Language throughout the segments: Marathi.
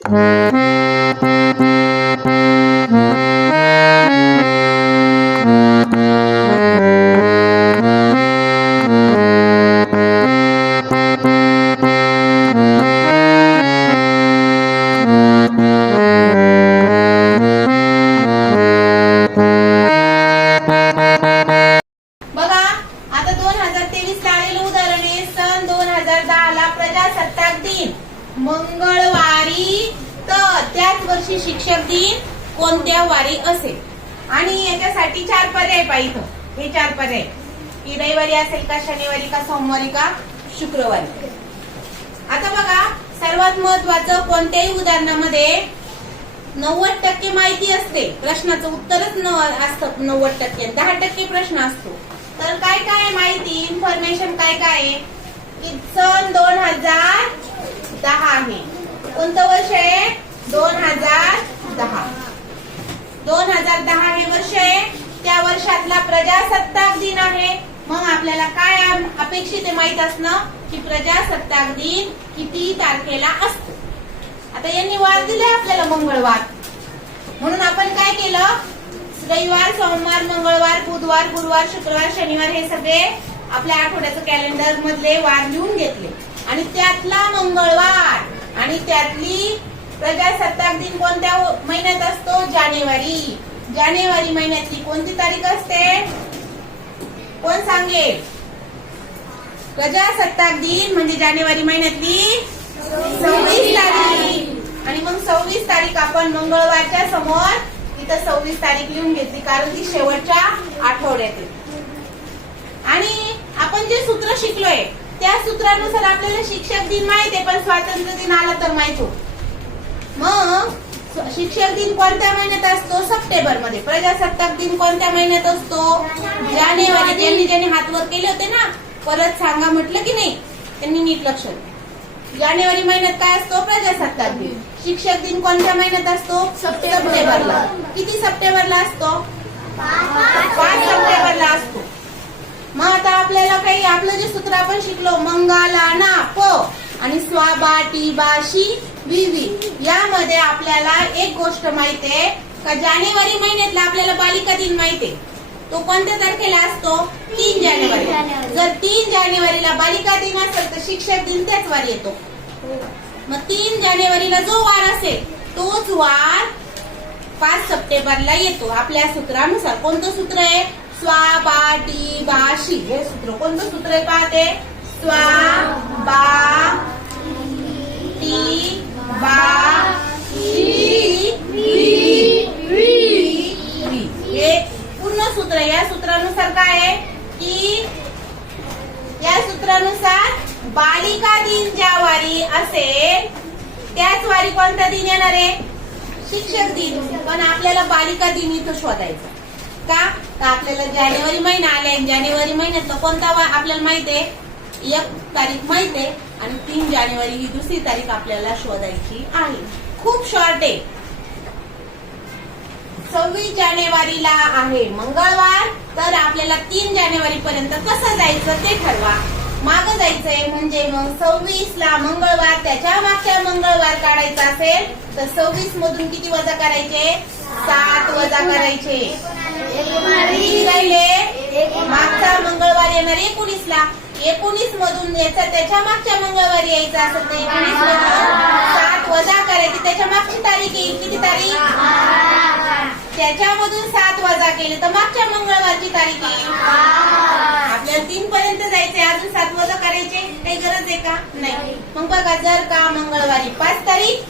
बघा आता दोन हजार तेवीस ला आलेलं उदाहरण आहे सन दोन हजार दहा ला प्रजासत्ताक दिन मंगळवारी तर त्याच वर्षी शिक्षक दिन कोणत्या वारी असेल? आणि याच्यासाठी चार पर्याय पाहिजे. हे चार पर्याय. की रविवारी असेल का शनिवारी का सोमवारी का शुक्रवारी. आता बघा सर्वात महत्वाचं कोणत्याही उदाहरणामध्ये नव्वद टक्के माहिती असते. प्रश्नाचं उत्तरच न असतं नव्वद टक्के. दहा टक्के प्रश्न असतो. तर काय काय माहिती? इन्फॉर्मेशन काय काय आहे? की सन दोन हजार दहा आहे. कोणतं वर्ष आहे? दोन हजार दहा. दोन हजार दहा हे वर्ष आहे. त्या वर्षातला प्रजासत्ताक दिन आहे. मग आपल्याला काय अपेक्षित आहे माहीत असणं? की प्रजासत्ताक दिन किती तारखेला असतो. आता यांनी वार दिलाय आपल्याला मंगळवार. म्हणून आपण काय केलं? रविवार सोमवार मंगळवार बुधवार गुरुवार शुक्रवार शनिवार हे सगळे आपल्या आठवड्याचं कॅलेंडर मधले वार लिहून घेतले. आणि त्यातला मंगळवार. आणि त्यातली प्रजासत्ताक दिन कोणत्या महिन्यात असतो? जानेवारी. जानेवारी महिन्यातली कोणती तारीख असते? कोण सांगेल? प्रजासत्ताक दिन म्हणजे जानेवारी महिन्यातली सव्वीस तारीख. आणि मग सव्वीस तारीख आपण मंगळवारच्या समोर तिथं सव्वीस तारीख लिहून घेतली कारण ती शेवटच्या आठवड्यात आणि आपण जे सूत्र शिकलोय त्या सूत्रानुसार आपल्याला शिक्षक दिन माहीत आहे पण स्वातंत्र्य दिन आला तर माहीत हो. मग शिक्षक दिन कोणत्या महिन्यात असतो? सप्टेंबरमध्ये प्रजासत्ताक दिन कोणत्या महिन्यात असतो? जानेवारी. ज्यांनी ज्यांनी हात वर केले होते ना परत सांगा म्हटलं की नाही? त्यांनी नीट लक्ष. जानेवारी महिन्यात काय असतो? प्रजासत्ताक दिन. शिक्षक दिन कोणत्या महिन्यात असतो? सप्टेंबरला. किती सप्टेंबरला असतो? पाच सप्टेंबरला असतो. मग आता आपल्याला काही आपलं जे सूत्र आपण शिकलो मंगाला ना प आणि स्वा बा टी बा शी वी वी यामध्ये आपल्याला एक गोष्ट माहीत आहे का? जानेवारी महिन्यातला आपल्याला बालिका दिन माहीत आहे. तो कोणत्या तारखेला असतो? तीन जानेवारी. जर तीन जानेवारीला बालिका दिन असेल तर शिक्षक दिन त्याच वारी येतो. मग तीन जानेवारीला जो वार असेल तोच वार पाच सप्टेंबरला येतो. आपल्या सूत्रानुसार. कोणतं सूत्र आहे? स्वा बा टी बा शी हे सूत्र कोणतं सूत्र आहे पाहते? स्वा बा टी बा हे पूर्ण सूत्र या सूत्रानुसार काय आहे? की या सूत्रानुसार बालिका दिन ज्या वारी असेल त्याच वारी कोणता दिन येणार आहे? शिक्षक दिन. पण आपल्याला बालिका दिन इथं शोधायचा का? तर आपल्याला जानेवारी महिना आलाय. जानेवारी महिन्याचा कोणता आपल्याला माहीत आहे? एक तारीख माहीत आहे. आणि तीन जानेवारी ही दुसरी तारीख आपल्याला शोधायची आहे. खूप शॉर्ट आहे. सव्वीस जानेवारीला आहे मंगळवार. तर आपल्याला तीन जानेवारी पर्यंत कसं जायचं ते ठरवा. माग जायचंय म्हणजे मग सव्वीस ला मंगळवार त्याच्या मागच्या मंगळवार काढायचा असेल तर सव्वीस मधून किती वजा करायचे? सात वजा करायचे. किती राहिले? मागचा मंगळवार येणार एकोणीस ला. एकोणीस मधून याचा त्याच्या मागच्या मंगळवारी यायचा असेल तर एकोणीस मधून सात वजा करायची. त्याच्या मागची तारीख येईल. किती तारीख? त्याच्यामधून सात वजा केले तर मागच्या मंगळवारची तारीख येईल आपल्याला तीन पर्यंत जायचंय अजून सात वजा करायचे काही गरज आहे का? नाही. मग बघा जर का मंगळवारी पाच तारीख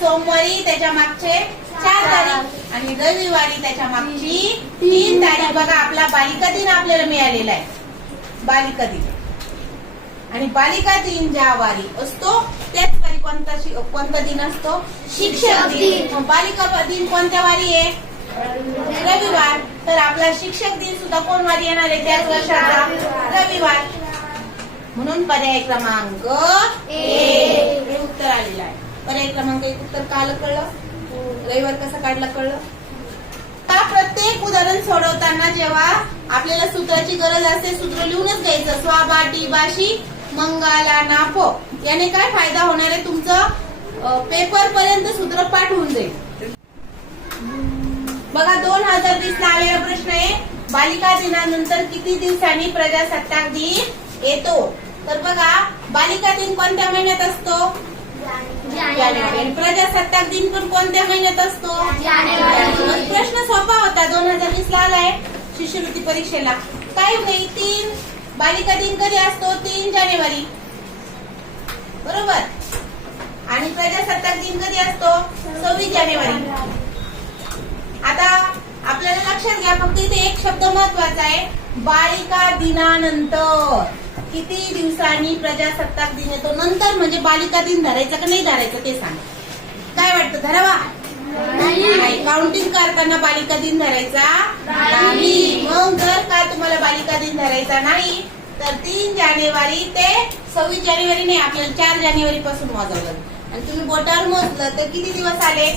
सोमवारी त्याच्या मागचे चार तारीख आणि रविवारी त्याच्या मागची तीन तारीख. बघा आपला बालिका दिन आपल्याला मिळालेला आहे. बालिका दिन. आणि बालिका दिन ज्या वारी असतो त्याच वारी कोणता कोणता दिन असतो? शिक्षक दिन. मग बालिका दिन कोणत्या वारी आहे? रविवार. तर आपला शिक्षक दिन सुद्धा कोण वारी येणार आहे? त्याच वर्षाचा रविवार. म्हणून पर्याय क्रमांक हे उत्तर आलेलं आहे. पर्याय क्रमांक एक उत्तर काल कळलं? रविवार कसं काढला कळलं? प्रत्येक उदाहरण सोडवताना जेव्हा आपल्याला सूत्राची गरज असते सूत्र लिहूनच घ्यायचं. स्वा बाशी मंगाला ना याने काय फायदा होणार आहे? तुमचं पेपर पर्यंत सूत्र पाठवून जाईल. बघा दोन हजार वीस ला आलेला प्रश्न आहे. बालिका दिनानंतर किती दिवसांनी प्रजासत्ताक दिन येतो? तर बघा बालिका दिन कोणत्या महिन्यात असतो? जानेवारी. प्रजासत्ताक दिन पण कोणत्या महिन्यात असतो? प्रश्न सोपा होता दोन हजार वीस ला आलाय. शिष्यवृत्ती परीक्षेला. काय होईल तीन? बालिका दिन कधी असतो? तीन जानेवारी. बरोबर? आणि प्रजासत्ताक दिन कधी असतो? सव्वीस जानेवारी. आता आपल्याला लक्षात घ्या फक्त इथे एक शब्द महत्त्वाचा आहे. बालिका दिनानंतर. किती दिवसांनी प्रजासत्ताक दिन येतो? नंतर म्हणजे बालिका दिन धरायचं का नाही धरायचं ते सांग. काय वाटतं? धरावा. नाही. काउंटिंग करताना बालिका दिन धरायचा? नाही. मग जर का तुम्हाला बालिका दिन धरायचा नाही तर तीन जानेवारी ते सव्वीस जानेवारी नाही आपल्याला चार जानेवारी पासून मोजावं लागेल आणि तुम्ही बोटावर मोजलं तर किती दिवस आले?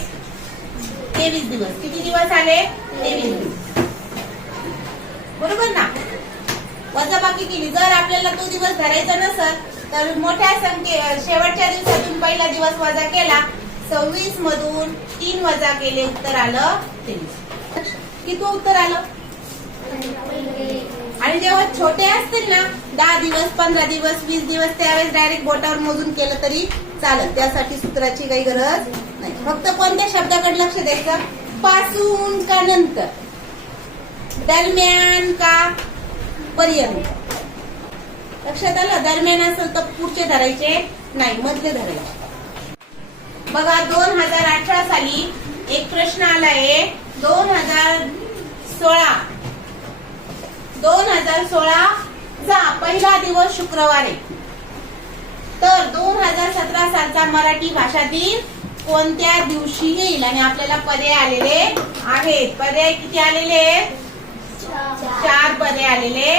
तेवीस दिवस. किती दिवस आले? तेवीस दिवस. बरोबर ना? वजाबाकी केली. जर आपल्याला तो दिवस धरायचा नसेल तर मोठ्या संख्ये शेवटच्या दिवसातून पहिला दिवस वजा केला. सव्वीस मधून तीन वजा केले उत्तर आलं तेवीस. किती उत्तर आलं? आणि जेव्हा छोटे असतील ना दहा दिवस पंधरा दिवस वीस दिवस त्यावेळेस डायरेक्ट बोटावर मोजून केलं तरी चालत. त्यासाठी सूत्राची काही गरज नाही. फक्त कोणत्या शब्दाकडे लक्ष द्यायचं? पासून का नंतर? दरम्यान का पर्यंत. लक्षात आलं? दरम्यान असेल तर पुढचे धरायचे नाही मधले धरायचे. बघा दोन हजार अठरा साली एक प्रश्न आलाय. दोन हजार सोळा. दोन हजार सोळा चा पहिला दिवस शुक्रवार. आहे तर दोन हजार सतरा सालचा मराठी भाषा दिन कोणत्या दिवशी येईल आणि आपल्याला पर्याय आलेले आहेत. पर्याय किती आलेले आहेत? चार पर्याय आलेले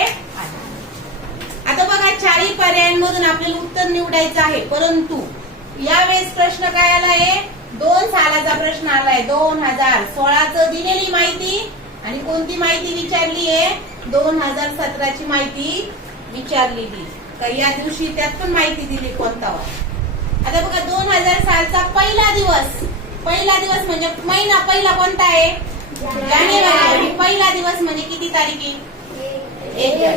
आता बघा चारही पर्यायांमधून आपल्याला उत्तर निवडायचं आहे. परंतु यावेळेस प्रश्न काय आलाय? दोन सालाचा प्रश्न आलाय. दोन हजार सोळाचं दिलेली माहिती आणि कोणती माहिती विचारली आहे? दोन हजार सतराची माहिती विचारलेली. तर या दिवशी त्यात पण माहिती दिली कोणतावर आता बघा दोन हजार सालचा पहिला दिवस. पहिला दिवस म्हणजे महिना पहिला कोणता आहे? जानेवारी आणि पहिला दिवस म्हणजे किती तारीख आहे?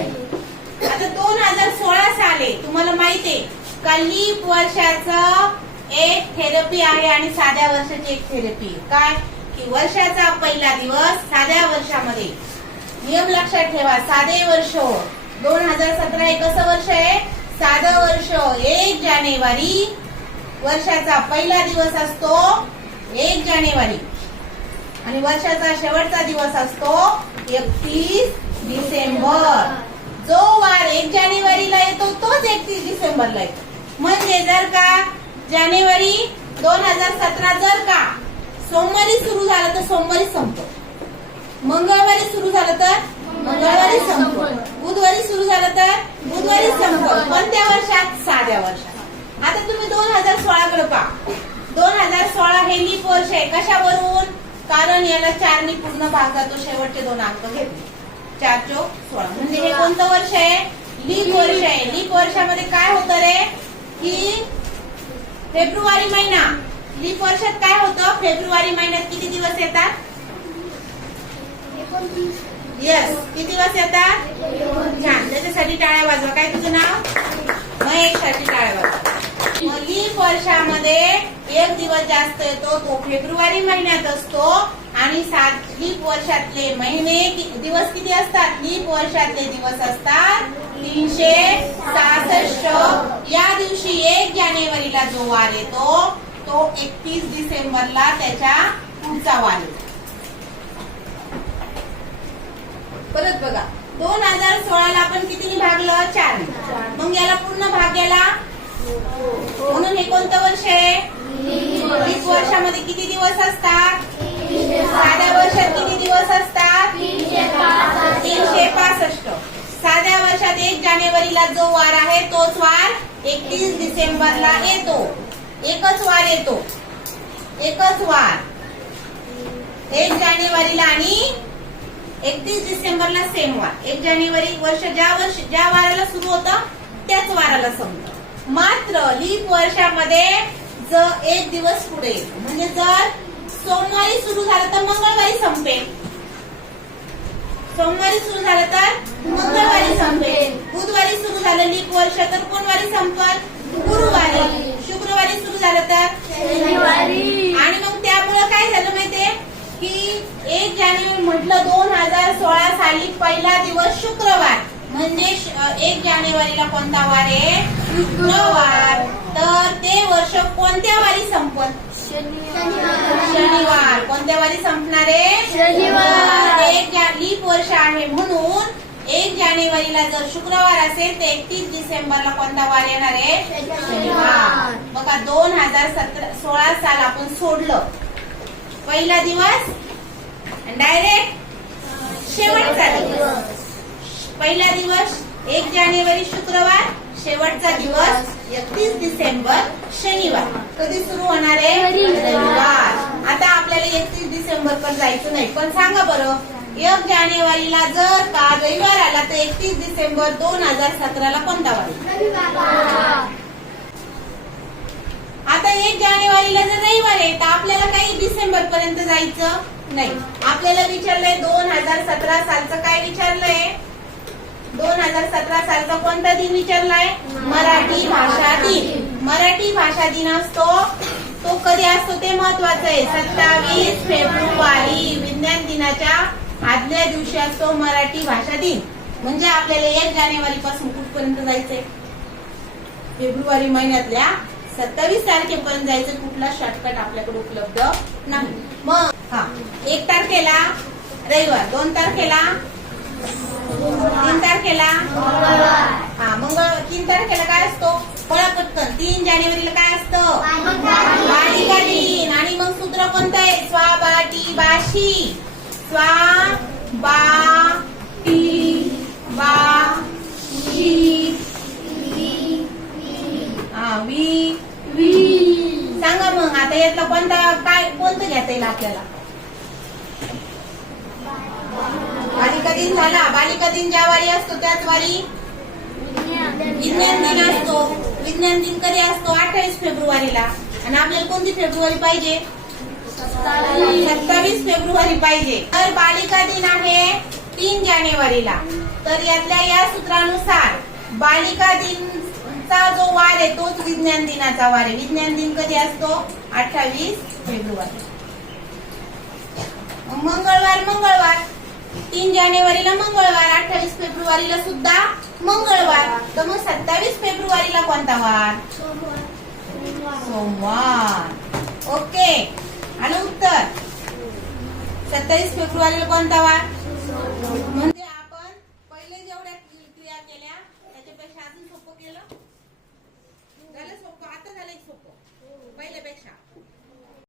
आता दोन हजार सोळा साले तुम्हाला माहिती आहे का लीप वर्षाचं एक थेरपी आहे आणि साध्या वर्षाची एक थेरपी काय? की वर्षाचा पहिला दिवस साध्या वर्षामध्ये. नियम लक्षात ठेवा साधे वर्ष. दोन हजार सतरा हे कसं वर्ष आहे? साधं वर्ष. एक जानेवारी वर्षाचा पहिला दिवस असतो एक जानेवारी. आणि वर्षाचा शेवटचा दिवस असतो एकतीस डिसेंबर. जो वार एक जानेवारीला येतो तोच एकतीस डिसेंबरला येतो. म्हणजे जर का जानेवारी दोन हजार सतरा जर का सोमवारी सुरू झालं तर सोमवारी संपतो. मंगळवारी सुरू झालं तर मंगळवारी संपतो. बुधवारी सुरू झालं तर बुधवारी संपतो. कोणत्या वर्षात साध्या वर्षात. आता तुम्ही दोन हजार सोळा कडे पहा. दोन हजार सोळा हे लीप वर्ष आहे. कशावरून? कारण याला चारनी पूर्ण भाग जातो शेवटचे दोन अंक घेतले. चार चौक सोळा. म्हणजे हे कोणतं वर्ष आहे? लीप वर्ष आहे. लीप वर्षामध्ये काय होतं रे? की फेब्रुवारी महिना. लीप वर्षात काय होतं? फेब्रुवारी महिन्यात किती दिवस येतात? येस किती दिवस येतात? छान. त्याच्यासाठी टाळ्या वाजवा. काय तुझं नाव? महेशसाठी टाळ्या वाजवा. मग लीप वर्षामध्ये एक दिवस जास्त येतो तो फेब्रुवारी महिन्यात असतो आणि सात लीप वर्षातले महिने दिवस किती असतात? लीप वर्षातले दिवस असतात तीनशे सहासष्ट. या दिवशी एक जानेवारीला जो वार येतो तो एकतीस डिसेंबरला त्याच्या पुढचा वार येतो. परत बघा दोन हजार सोळाला आपण कितीने भागलं? चार. मग याला पूर्ण भाग गेला म्हणून हे कोणतं वर्ष आहे? वीस वर्षामध्ये किती दिवस असतात? साध्या वर्षात किती दिवस असतात? तीनशे पासष्ट. साध्या वर्षात एक जानेवारीला जो वार आहे तोच वार एकतीस डिसेंबरला येतो. एकच वार येतो. एकच वार. एक जानेवारीला आणि एकतीस डिसेंबरला सेम वार. एक जानेवारी वर्ष ज्या वर्ष ज्या वाराला सुरू होतं त्याच वाराला संपत. मात्र लीप वर्षामध्ये एक दिवस पुढे. म्हणजे जर सोमवारी सुरू झालं तर मंगळवारी संपेल. सोमवारी सुरू झालं तर मंगळवारी संपेल. बुधवारी सुरू झालं लीप वर्ष तर कोणवारी संपल? गुरुवारी. शुक्रवारी सुरू झालं तर? शनिवारी. आणि मग त्यामुळं काय झालं माहितीये? की एक जानेवारी म्हटलं दोन हजार सोळा साली पहिला दिवस शुक्रवार. म्हणजे एक जानेवारीला कोणता वार आहे? शुक्रवार तर ते वर्ष कोणत्या वारी संपत शनिवार. कोणत्या वारी संपणार आहे? एक लीप वर्ष आहे म्हणून एक जानेवारीला जर शुक्रवार असेल तर एकतीस डिसेंबरला कोणता वार येणार आहे? शनिवार. बघा दोन हजार सतरा सोळा साल आपण सोडलं. पहिला दिवस? डायरेक्ट शेवटचा दिवस. पहिला दिवस एक जानेवारी शुक्रवार शेवटचा दिवस एकतीस डिसेंबर शनिवार. कधी सुरू होणार आहे? रविवार. आता आपल्याला एकतीस डिसेंबर पण जायचं नाही. पण सांगा बरं एक जानेवारीला जर का रविवार आला तर एकतीस डिसेंबर दोन हजार सतराला कोणता वार आता एक जानेवारीला जर रविवार आहे तर आपल्याला काही डिसेंबर पर्यंत जायचं नाही. आपल्याला विचारलंय दोन हजार सतरा सालचं काय विचारलंय? दोन हजार सतरा सालचा कोणता दिन विचारलाय? मराठी भाषा दिन. मराठी भाषा दिन असतो. तो कधी असतो ते महत्वाचं आहे. सत्तावीस फेब्रुवारी विज्ञान दिनाच्या आदल्या दिवशी असतो मराठी भाषा दिन. म्हणजे आपल्याला एक जानेवारी पासून कुठपर्यंत जायचंय? फेब्रुवारी महिन्यातल्या सत्तावीस तारखेपर्यंत जायचं कुठला शॉर्टकट आपल्याकडे उपलब्ध नाही. मग हा एक तारखेला रविवार. दोन तारखेला तीन तारखेला? हा मंगळ तीन तारखेला काय असतो? फळा पटकन तीन जानेवारीला काय असतं? बालिका दिन. आणि मग सूत्र कोणतं आहे? स्वा बा टी बाशी स्वा बा टी बा शी. हा वी. सांगा मग आता यातला कोणता काय कोणतं घेता येईल आपल्याला? बालिका दिन झाला. बालिका दिन ज्या वारी असतो त्याच वारी विज्ञान दिन असतो. विज्ञान दिन कधी असतो अठ्ठावीस फेब्रुवारीला. आणि आपल्याला कोणती फेब्रुवारी पाहिजे? सत्तावीस फेब्रुवारी पाहिजे. तर बालिका दिन आहे तीन जानेवारीला. तर यातल्या या सूत्रानुसार बालिका दिनचा जो वार आहे तोच विज्ञान दिनाचा वार आहे. विज्ञान दिन कधी असतो? अठ्ठावीस फेब्रुवारी. मंगळवार मंगळवार. तीन जानेवारीला मंगळवार अठ्ठावीस फेब्रुवारीला सुद्धा मंगळवार. तर मग सत्तावीस फेब्रुवारीला कोणता वार? सोमवार. ओके. आणि उत्तर? सत्तावीस फेब्रुवारीला कोणता वार? म्हणजे आपण पहिले जेवढ्या क्रिया केल्या त्याच्यापेक्षा अजून सोपं केलं? झालं सोपं? आता झालं सोपं. पहिल्यापेक्षा.